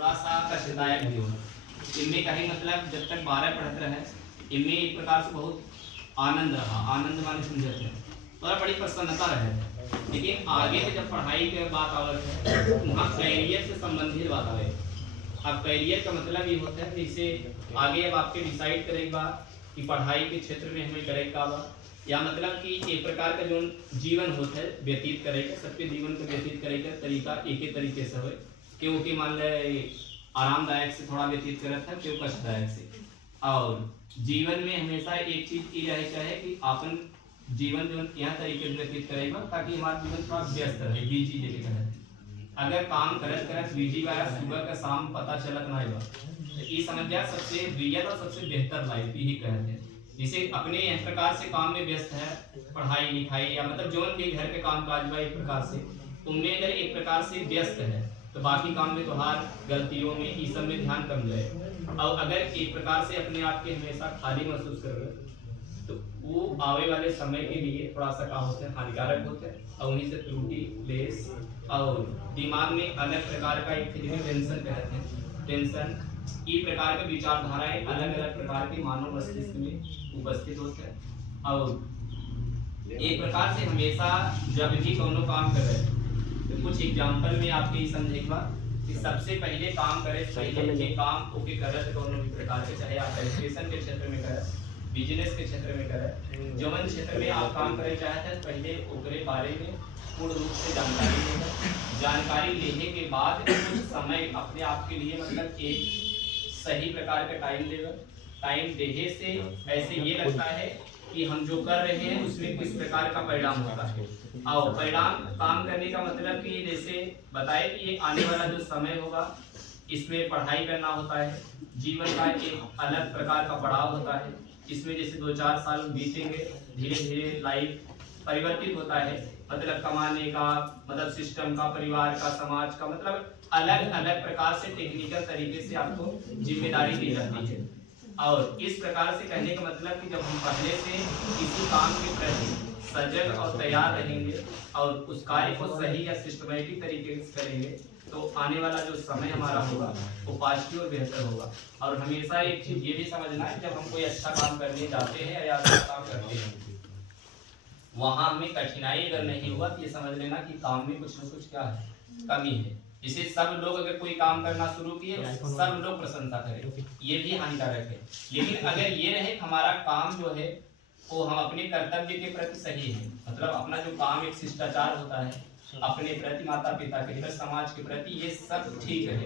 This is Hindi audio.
थोड़ा सा कष्टदायक भी होगा। इनमें कहीं मतलब जब तक 12 पढ़ते रहे इनमें एक प्रकार से बहुत आनंद रहा, आनंद माने समझते हैं, थोड़ा बड़ी प्रसन्नता रहे। लेकिन आगे के जब पढ़ाई के बात आवत है वहाँ कैरियर से संबंधित बात आवे। अब कैरियर का मतलब ये होता है जैसे आगे अब आपके डिसाइड करेगा कि पढ़ाई के क्षेत्र में हमें करेगा बा, या मतलब कि एक प्रकार का जो जीवन होता है व्यतीत करेगा, सबके जीवन को व्यतीत करेगा तरीका एक ही तरीके से हो, क्यों कि मान ले आरामदायक से थोड़ा व्यतीत करत है, क्यों कष्टदायक से। और जीवन में हमेशा एक चीज ये रहे चाहे कि अपन जीवन जो यह तरीके से व्यतीत करेगा ताकि हमारा जीवन थोड़ा व्यस्त रहे, बिजी जैसे कहे। अगर काम करत करत बिजी बा सुबह का शाम पता चलत ना बा तो ये समझ सबसे रियल और सबसे बेहतर लाइफ यही कहते हैं। जिसे अपने इस प्रकार से काम में व्यस्त है, पढ़ाई लिखाई या मतलब जो भी घर के काम काज बा एक प्रकार से उनमें अगर एक प्रकार से व्यस्त है तो बाकी काम में तोहार गलतियों में इस सब में ध्यान कम जाए। और अगर एक प्रकार से अपने आप के हमेशा खाली महसूस कर रहे तो वो आवे वाले समय के लिए थोड़ा सा काम होते हैं हानिकारक होते हैं, और उन्हीं से त्रुटि क्लेश और दिमाग में अलग प्रकार का एक टेंशन कहते हैं, टेंशन ये प्रकार के विचारधाराएं अलग अलग प्रकार के मानव मस्तिष्क में उपस्थित होते हैं। और एक प्रकार से हमेशा जब भी कोनो काम कर रहे तो कुछ एग्जांपल में आपके ही समझेगा कि सबसे पहले काम करे पहले ये काम ओके करे तो कोनो भी प्रकार के, चाहे आप एजुकेशन के क्षेत्र में करें, बिजनेस के क्षेत्र में करें, जवन क्षेत्र में आप काम करे चाहते हैं पहले ओकरे बारे में पूर्ण रूप से जानकारी लेना। जानकारी लेने के बाद कुछ समय अपने आप के लिए मतलब एक सही प्रकार का टाइम देगा। टाइम देने से ऐसे ये लगता है कि हम जो कर रहे हैं उसमें किस प्रकार का परिणाम होता है। और परिणाम काम करने का मतलब कि जैसे बताए कि ये आने वाला जो समय होगा इसमें पढ़ाई करना होता है, जीवन का एक अलग प्रकार का पड़ाव होता है। इसमें जैसे 2-4 साल बीतेंगे धीरे धीरे लाइफ परिवर्तित होता है, मतलब कमाने का मतलब सिस्टम का, परिवार का, समाज का, मतलब अलग अलग प्रकार से टेक्निकल तरीके से आपको जिम्मेदारी दी जाती है। और इस प्रकार से कहने का मतलब कि जब हम पहले से किसी काम के प्रति सजग और तैयार रहेंगे और उस कार्य को सही या सिस्टमेटिक तरीके से करेंगे तो आने वाला जो समय हमारा होगा वो पॉजिटिव और बेहतर होगा। और हमेशा एक चीज ये भी समझना है जब हम कोई अच्छा काम करने जाते हैं या अच्छा काम करते हैं वहां हमें कठिनाई अगर नहीं हुआ तो ये समझ लेना कि काम में कुछ न कुछ क्या है कमी है। जिसे सब लोग अगर कोई काम करना शुरू किए सब लोग प्रशंसा करें, ये भी हानिकारक है। लेकिन अगर ये रहे हमारा काम जो है वो हम अपने कर्तव्य के प्रति सही है, मतलब अपना जो काम एक शिष्टाचार होता है अपने प्रति, माता पिता के प्रति, समाज के प्रति, ये सब ठीक है